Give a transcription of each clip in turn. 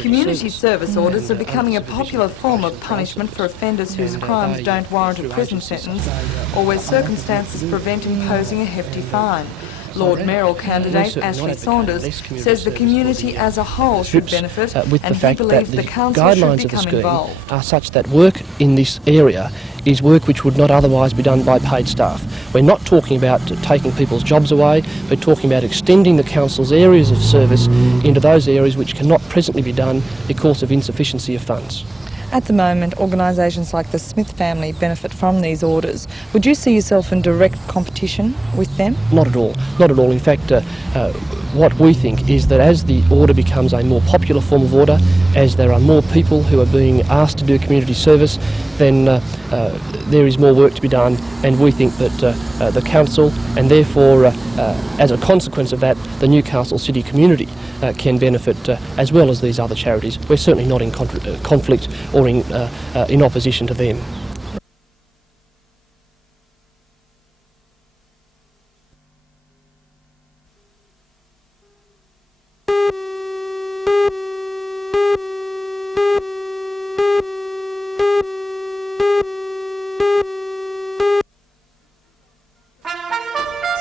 Community service orders are becoming a popular form of punishment for offenders whose crimes don't warrant a prison sentence or where circumstances prevent imposing a hefty fine. Lord Mayoral candidate Ashley Saunders says the community as a whole should benefit, and he believes the council should become involved. Are such that work in this area is work which would not otherwise be done by paid staff. We're not talking about taking people's jobs away, we're talking about extending the council's areas of service into those areas which cannot presently be done because of insufficiency of funds. At the moment, organisations like the Smith family benefit from these orders. Would you see yourself in direct competition with them? Not at all. Not at all. In fact, what we think is that as the order becomes a more popular form of order, as there are more people who are being asked to do community service, then there is more work to be done, and we think that the council, and therefore as a consequence of that, the Newcastle city community can benefit as well as these other charities. We're certainly not in conflict or in opposition to them.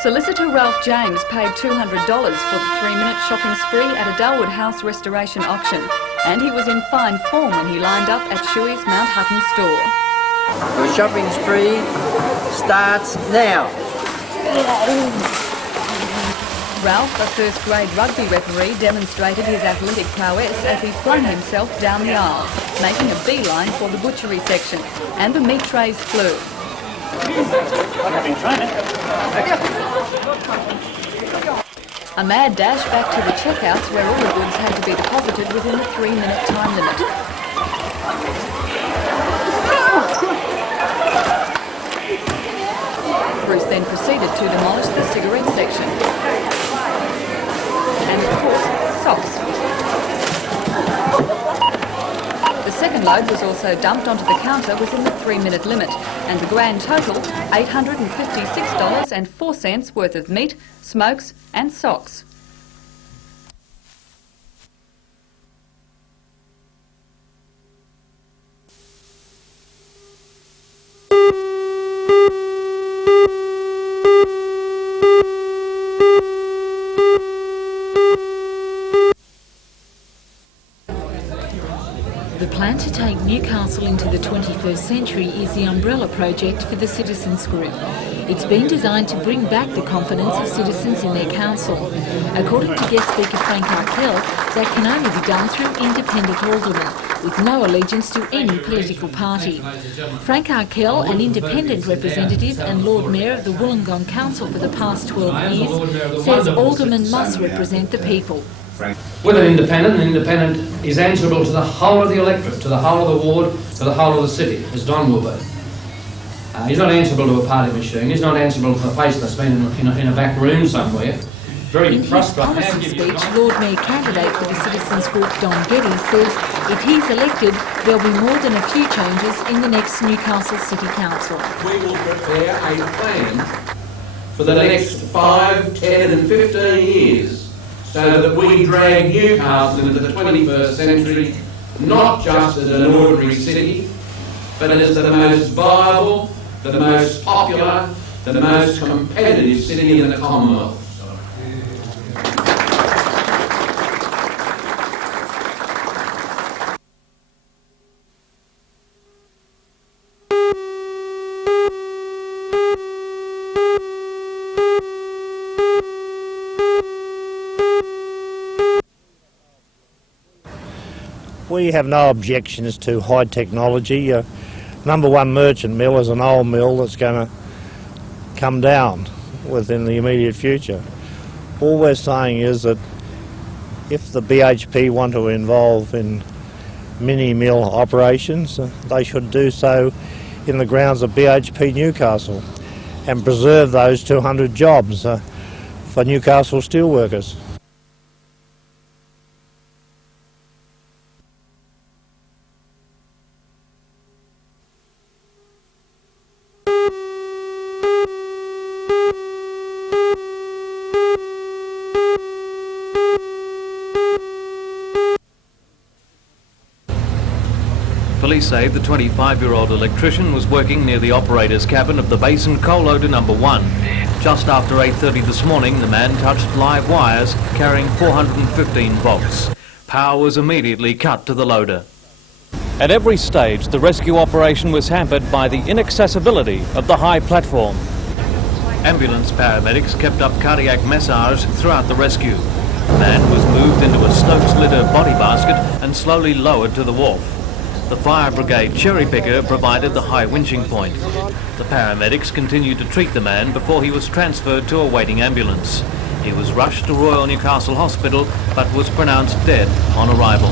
Solicitor Ralph James paid $200 for the 3-minute shopping spree at a Darwood House restoration auction, and he was in fine form when he lined up at Shuey's Mount Hutton store. The shopping spree starts now. Ralph, a first-grade rugby referee, demonstrated his athletic prowess as he flung himself down the aisle, making a beeline for the butchery section, and the meat trays flew. A mad dash back to the checkouts where all the goods had to be deposited within the 3-minute time limit. Bruce then proceeded to demolish the cigarette section. And of course, socks. The second load was also dumped onto the counter within the 3-minute limit, and the grand total, $856.04 worth of meat, smokes and socks. The plan to take Newcastle into the 21st century is the umbrella project for the Citizens Group. It's been designed to bring back the confidence of citizens in their council. According to guest speaker Frank Arkell, that can only be done through independent aldermen, with no allegiance to any political party. Frank Arkell, an independent representative and Lord Mayor of the Wollongong Council for the past 12 years, says aldermen must represent the people. With an independent is answerable to the whole of the electorate, to the whole of the ward, to the whole of the city, as Don will be. He's not answerable to a party machine, he's not answerable to a face that's been in a back room somewhere. In his policy speech, Lord Mayor candidate for the Citizens Group Don Getty says if he's elected, there'll be more than a few changes in the next Newcastle City Council. We will prepare a plan for the next 5, 10 and 15 years so that we drag Newcastle into the 21st century not just as an ordinary city, but as the most viable, the most popular, the most competitive city in the Commonwealth. We have no objections to high technology. Number one merchant mill is an old mill that's going to come down within the immediate future. All we're saying is that if the BHP want to involve in mini mill operations, they should do so in the grounds of BHP Newcastle and preserve those 200 jobs for Newcastle Steelworkers. Police say the 25-year-old electrician was working near the operator's cabin of the Basin coal loader number 1. Just after 8:30 this morning, the man touched live wires carrying 415 volts. Power was immediately cut to the loader. At every stage, the rescue operation was hampered by the inaccessibility of the high platform. Ambulance paramedics kept up cardiac massage throughout the rescue. The man was moved into a Stokes litter body basket and slowly lowered to the wharf. The fire brigade cherry picker provided the high winching point. The paramedics continued to treat the man before he was transferred to a waiting ambulance. He was rushed to Royal Newcastle Hospital but was pronounced dead on arrival.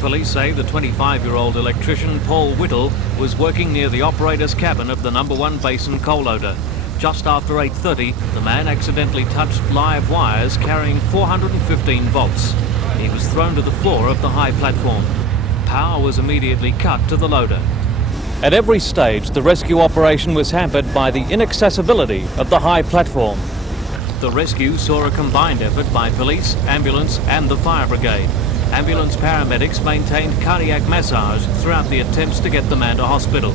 Police say the 25-year-old electrician Paul Whittle was working near the operator's cabin of the number 1 Basin coal loader. Just after 8:30, the man accidentally touched live wires carrying 415 volts. He was thrown to the floor of the high platform. Power was immediately cut to the loader. At every stage, the rescue operation was hampered by the inaccessibility of the high platform. The rescue saw a combined effort by police, ambulance and the fire brigade. Ambulance paramedics maintained cardiac massage throughout the attempts to get the man to hospital.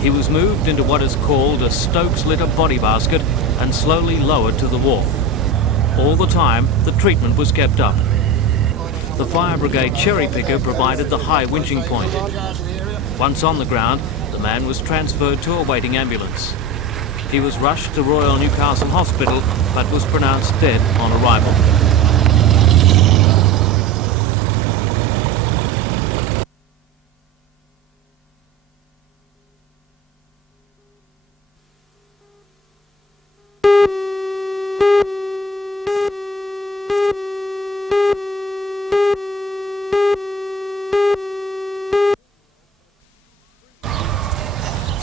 He was moved into what is called a Stokes litter body basket and slowly lowered to the wharf. All the time, the treatment was kept up. The fire brigade cherry picker provided the high winching point. Once on the ground, the man was transferred to a waiting ambulance. He was rushed to Royal Newcastle Hospital but was pronounced dead on arrival.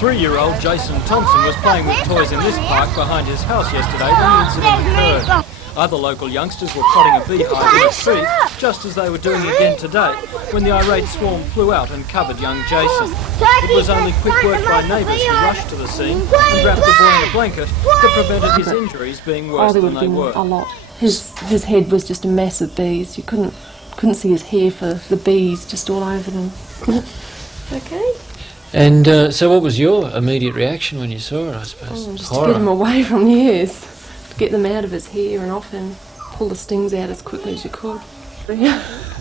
Three-year-old Jason Thompson was playing with toys in this park behind his house yesterday when the incident occurred. Other local youngsters were prodding a beehive in a tree, just as they were doing again today, when the irate swarm flew out and covered young Jason. It was only quick work by neighbours who rushed to the scene and wrapped the boy in a blanket that prevented his injuries being worse than they were. A lot. His head was just a mass of bees. You couldn't see his hair for the bees just all over them. Okay. And so what was your immediate reaction when you saw it, I suppose? Just to get him away from the ears, to get them out of his hair and off him, pull the stings out as quickly as you could.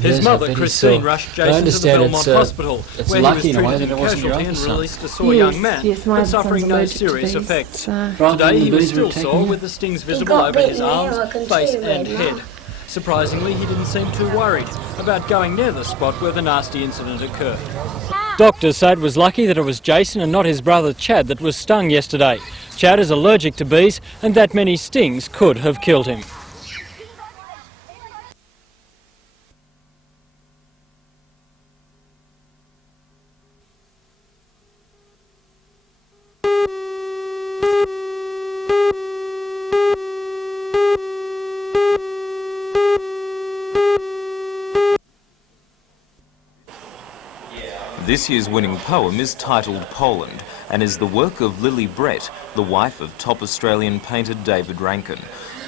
His mother, Christine, rushed Jason to the Belmont Hospital, where he was treated in casualty and released a sore young man, but suffering no serious effects. Today he was still sore, with the stings visible over his arms, face and head. Surprisingly, he didn't seem too worried about going near the spot where the nasty incident occurred. Doctors say it was lucky that it was Jason and not his brother Chad that was stung yesterday. Chad is allergic to bees and that many stings could have killed him. This year's winning poem is titled Poland and is the work of Lily Brett, the wife of top Australian painter David Rankin.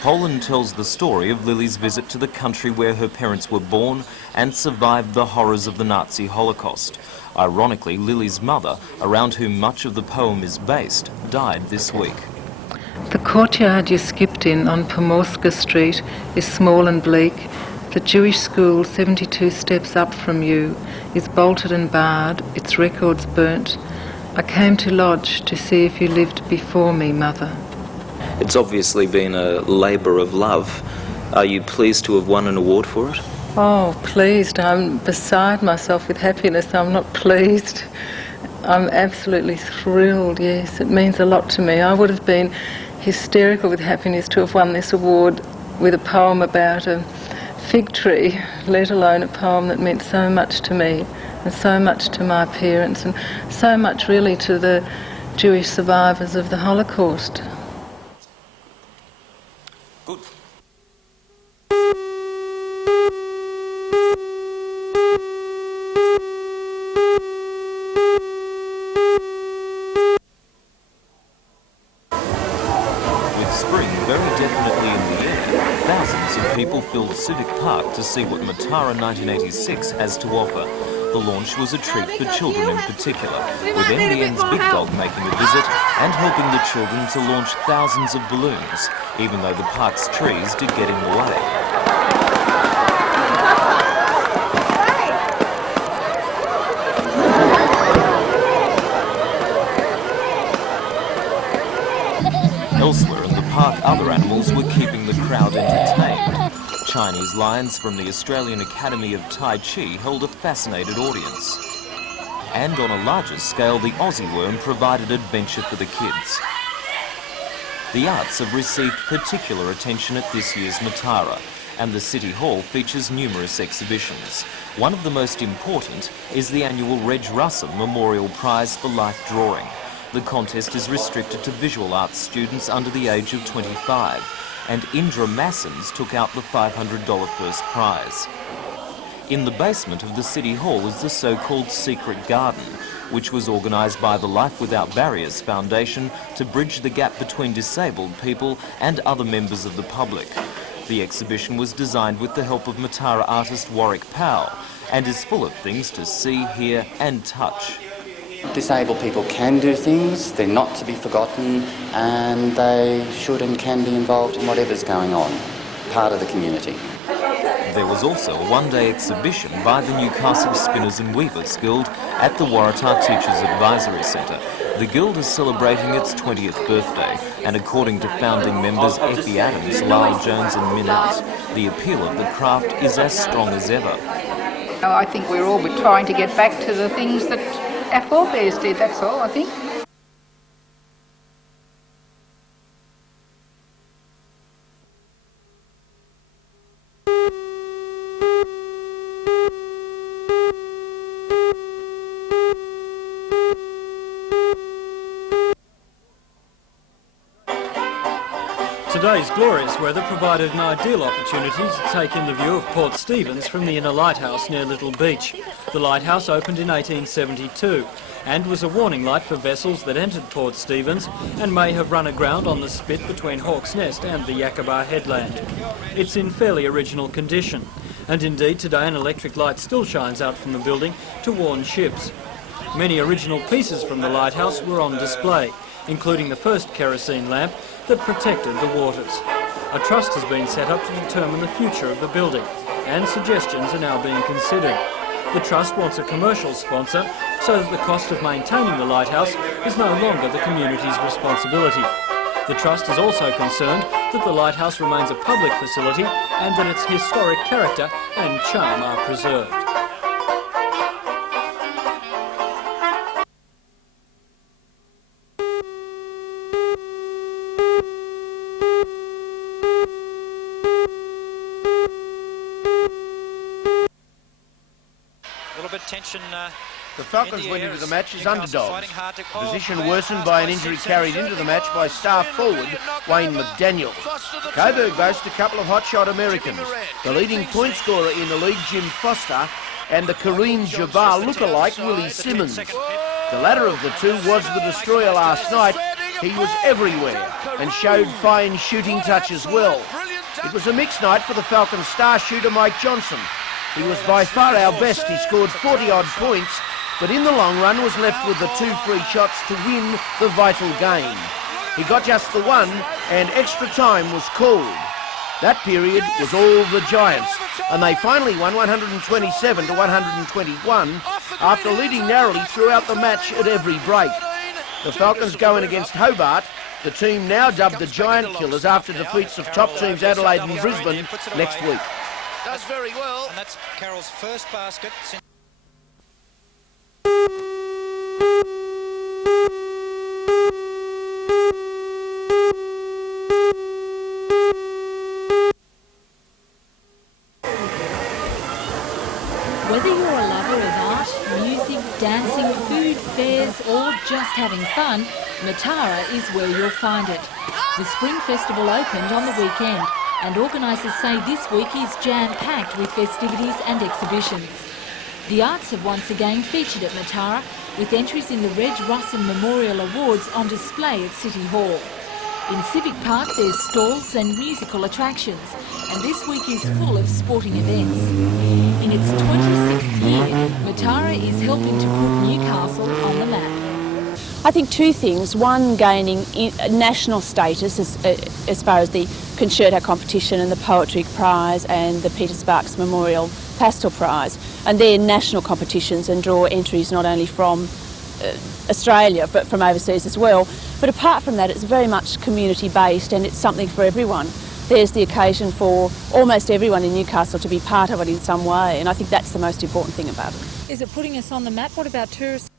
Poland tells the story of Lily's visit to the country where her parents were born and survived the horrors of the Nazi Holocaust. Ironically, Lily's mother, around whom much of the poem is based, died this week. The courtyard you skipped in on Pomorska Street is small and bleak. The Jewish school 72 steps up from you is bolted and barred, its records burnt. I came to lodge to see if you lived before me, Mother. It's obviously been a labour of love. Are you pleased to have won an award for it? Oh, pleased. I'm beside myself with happiness. I'm not pleased. I'm absolutely thrilled, yes. It means a lot to me. I would have been hysterical with happiness to have won this award with a poem about a fig tree, let alone a poem that meant so much to me and so much to my parents and so much really to the Jewish survivors of the Holocaust. Good. filled Civic Park to see what Matara 1986 has to offer. The launch was a treat for children in particular, with NBN's Big Dog making a visit and helping the children to launch thousands of balloons, even though the park's trees did get in the way. Elsewhere in the park, other animals were keeping the crowd entertained. Chinese lions from the Australian Academy of Tai Chi held a fascinated audience. And on a larger scale, the Aussie worm provided adventure for the kids. The arts have received particular attention at this year's Matara, and the City Hall features numerous exhibitions. One of the most important is the annual Reg Russell Memorial Prize for Life Drawing. The contest is restricted to visual arts students under the age of 25, and Indra Massons took out the $500 first prize. In the basement of the City Hall is the so-called Secret Garden, which was organised by the Life Without Barriers Foundation to bridge the gap between disabled people and other members of the public. The exhibition was designed with the help of Matara artist Warwick Powell and is full of things to see, hear and touch. Disabled people can do things, they're not to be forgotten, and they should and can be involved in whatever's going on, part of the community. There was also a one-day exhibition by the Newcastle Spinners and Weavers Guild at the Waratah Teachers Advisory Centre. The Guild is celebrating its 20th birthday, and according to founding members Effie Adams, Lyle Jones and Minette, the appeal of the craft is as strong as ever. I think we're all trying to get back to the things that our forebears did, that's all, I think. Today's glorious weather provided an ideal opportunity to take in the view of Port Stephens from the inner lighthouse near Little Beach. The lighthouse opened in 1872 and was a warning light for vessels that entered Port Stephens and may have run aground on the spit between Hawk's Nest and the Yakabar headland. It's in fairly original condition, and indeed today an electric light still shines out from the building to warn ships. Many original pieces from the lighthouse were on display, including the first kerosene lamp that protected the waters. A trust has been set up to determine the future of the building, and suggestions are now being considered. The trust wants a commercial sponsor so that the cost of maintaining the lighthouse is no longer the community's responsibility. The trust is also concerned that the lighthouse remains a public facility and that its historic character and charm are preserved. The Falcons went into the match as underdogs. Position worsened by an injury carried into the match by star forward Wayne McDaniel. Coburg boasts a couple of hotshot Americans, the leading point scorer in the league Jim Foster and the Kareem Jabbar lookalike Willie Simmons. The latter of the two was the destroyer last night. He was everywhere and showed fine shooting touch as well. It was a mixed night for the Falcons star shooter Mike Johnson. He was by far our best. He scored 40-odd points, but in the long run was left with the 2 free shots to win the vital game. He got just the one, and extra time was called. That period was all the Giants, and they finally won 127 to 121 after leading narrowly throughout the match at every break. The Falcons going against Hobart, the team now dubbed the Giant Killers after defeats of top teams Adelaide and Brisbane next week. Does very well, and that's Carroll's first basket since... Whether you're a lover of art, music, dancing, food, fairs or just having fun, Matara is where you'll find it. The Spring Festival opened on the weekend, and organisers say this week is jam-packed with festivities and exhibitions. The arts have once again featured at Matara, with entries in the Reg Russell Memorial Awards on display at City Hall. In Civic Park there's stalls and musical attractions, and this week is full of sporting events. In its 26th year, Matara is helping to put Newcastle on the map. I think two things. One, gaining national status as far as the concerto competition and the poetry prize and the Peter Sparks Memorial Pastel Prize. And they're national competitions and draw entries not only from Australia but from overseas as well. But apart from that, it's very much community based and it's something for everyone. There's the occasion for almost everyone in Newcastle to be part of it in some way, and I think that's the most important thing about it. Is it putting us on the map? What about tourists?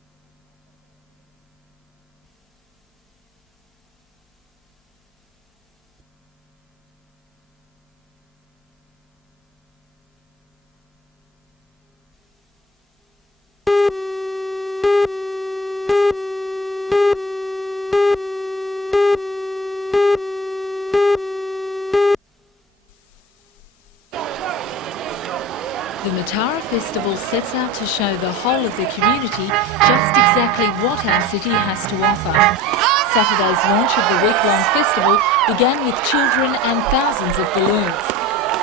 The Matara Festival sets out to show the whole of the community just exactly what our city has to offer. Saturday's launch of the week-long festival began with children and thousands of balloons.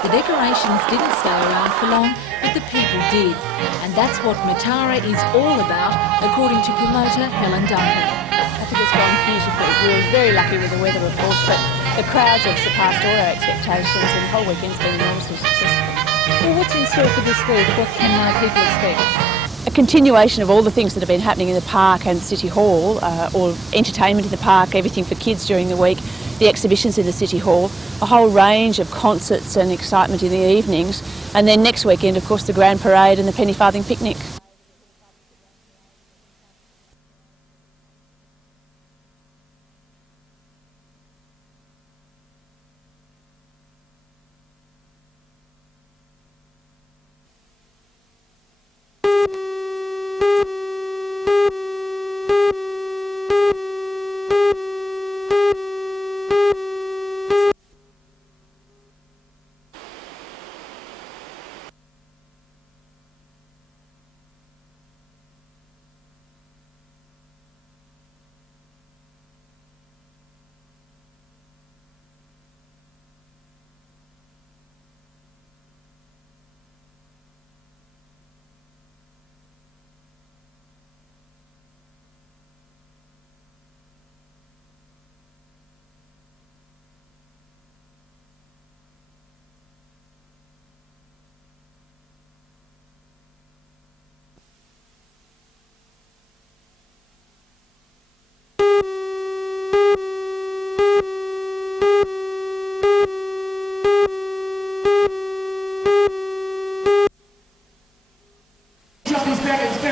The decorations didn't stay around for long, but the people did. And that's what Matara is all about, according to promoter Helen Duncan. I think it's gone beautifully. We were very lucky with the weather, of course, but the crowds have surpassed all our expectations and the whole weekend's been enormously successful. Well, what's in store for this week? What can people expect? A continuation of all the things that have been happening in the park and City Hall, or entertainment in the park, everything for kids during the week, the exhibitions in the City Hall, a whole range of concerts and excitement in the evenings, and then next weekend, of course, the Grand Parade and the Penny Farthing Picnic.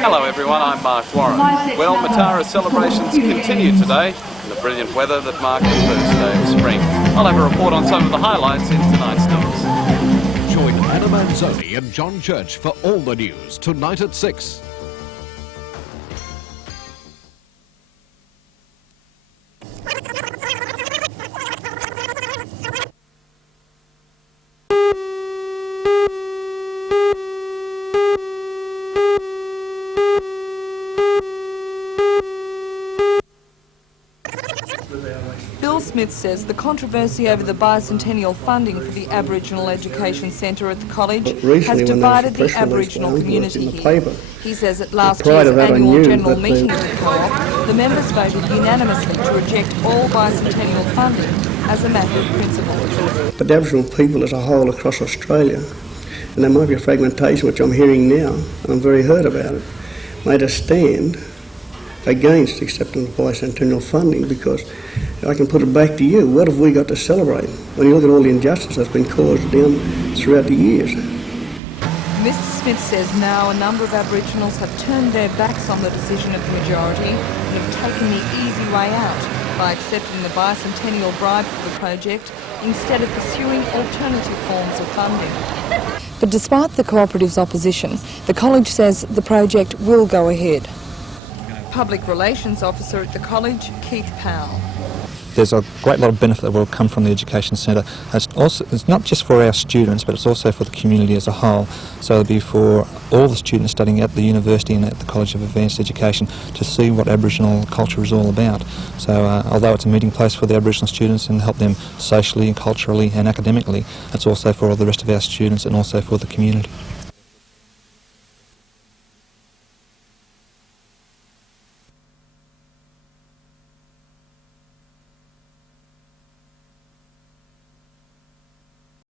Hello everyone, I'm Mark Warren. Well, Matara celebrations continue today in the brilliant weather that marked the first day of spring. I'll have a report on some of the highlights in tonight's news. Join Anna Manzoni and John Church for all the news tonight at 6. Smith says the controversy over the bicentennial funding for the Aboriginal Education Centre at the college has divided the Aboriginal community here. He says at last year's annual general meeting of the co-op, the members voted unanimously to reject all bicentennial funding as a matter of principle. But the Aboriginal people as a whole across Australia, and there might be a fragmentation which I'm hearing now, and I'm very hurt about it, made a stand against accepting the bicentennial funding, because I can put it back to you. What have we got to celebrate when you look at all the injustice that's been caused down throughout the years? Mr Smith says now a number of Aboriginals have turned their backs on the decision of the majority and have taken the easy way out by accepting the bicentennial bribe for the project instead of pursuing alternative forms of funding. But despite the cooperative's opposition, the college says the project will go ahead. Public Relations Officer at the college, Keith Powell. there's a great lot of benefit that will come from the Education Centre. It's not just for our students, but it's also for the community as a whole. So it'll be for all the students studying at the university and at the College of Advanced Education to see what Aboriginal culture is all about. So although it's a meeting place for the Aboriginal students and help them socially and culturally and academically, it's also for all the rest of our students and also for the community.